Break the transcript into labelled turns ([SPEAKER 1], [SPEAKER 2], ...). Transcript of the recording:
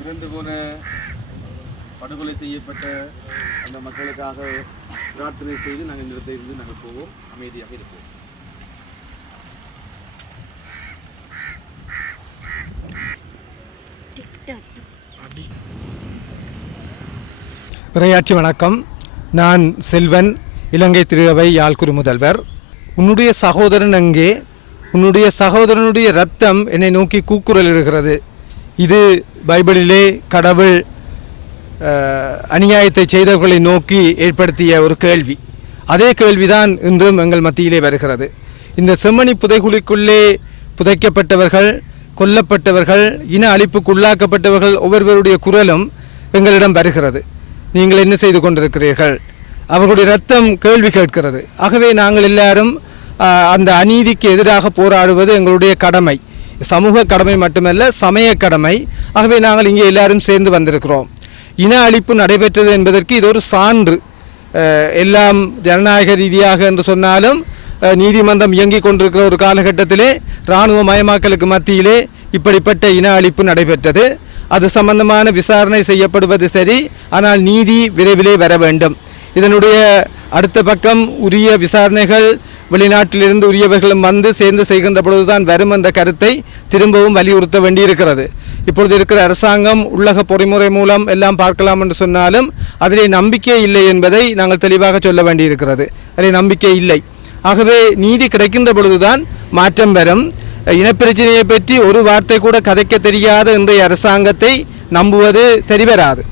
[SPEAKER 1] இறந்து போன படுகொலை செய்யப்பட்ட அந்த மக்களுக்காக பிரார்த்தனை செய்து நாங்கள் இந்த இடத்தை இருந்து நாங்கள் போவோம். அமைதியாக இருப்போம்.
[SPEAKER 2] உரையாற்றி வணக்கம். நான் செல்வன் இலங்கை திருவை யாழ்குரு முதல்வர். உன்னுடைய சகோதரன் அங்கே. உன்னுடைய சகோதரனுடைய ரத்தம் என்னை நோக்கி கூக்குரல் இடுகிறது இது பைபிளிலே கடவுள் அநியாயத்தை செய்தவர்களை நோக்கி ஏற்படுத்திய ஒரு கேள்வி. அதே கேள்விதான் இன்றும் எங்கள் மத்தியிலே வருகிறது. இந்த செம்மணி புதைகுழிக்குள்ளே புதைக்கப்பட்டவர்கள் கொல்லப்பட்டவர்கள் இன அழிப்புக்கு உள்ளாக்கப்பட்டவர்கள் ஒவ்வொருவருடைய குரலும் எங்களிடம் வருகிறது. நீங்கள் என்ன செய்து கொண்டிருக்கிறீர்கள்? அவர்களுடைய ரத்தம் கேள்வி கேட்கிறது. ஆகவே நாங்கள் எல்லாரும் அந்த அநீதிக்கு எதிராக போராடுவது எங்களுடைய கடமை. சமூக கடமை மட்டுமல்ல சமய கடமை. ஆகவே நாங்கள் இங்கே எல்லாரும் சேர்ந்து வந்திருக்கிறோம். இன அழிப்பு நடைபெற்றது என்பதற்கு இது ஒரு சான்று. எல்லாம் ஜனநாயக ரீதியாக என்று சொன்னாலும் நீதிமன்றம் இயங்கிக் கொண்டிருக்கிற ஒரு காலகட்டத்திலே இராணுவ மயமாக்கலுக்கு மத்தியிலே இப்படிப்பட்ட இன அழிப்பு நடைபெற்றது. அது சம்பந்தமான விசாரணை செய்யப்படுவது சரி ஆனால் நீதி விரைவிலே வர வேண்டும். இதனுடைய அடுத்த பக்கம் உரிய விசாரணைகள் வெளிநாட்டிலிருந்து உரியவர்களும் வந்து சேர்ந்து செய்கின்ற பொழுதுதான் வரும் என்ற கருத்தை திரும்பவும் வலியுறுத்த வேண்டியிருக்கிறது. இப்பொழுது இருக்கிற அரசாங்கம் உள்ளக பொறிமுறை மூலம் எல்லாம் பார்க்கலாம் என்று சொன்னாலும் அதிலே நம்பிக்கை இல்லை என்பதை நாங்கள் தெளிவாக சொல்ல வேண்டியிருக்கிறது. அதிலே நம்பிக்கை இல்லை. ஆகவே நீதி கிடைக்கின்ற பொழுதுதான் மாற்றம் வரும். இனப்பிரச்சனையை பற்றி ஒரு வார்த்தை கூட கதைக்க தெரியாத இன்றைய அரசாங்கத்தை நம்புவது சரிவராது.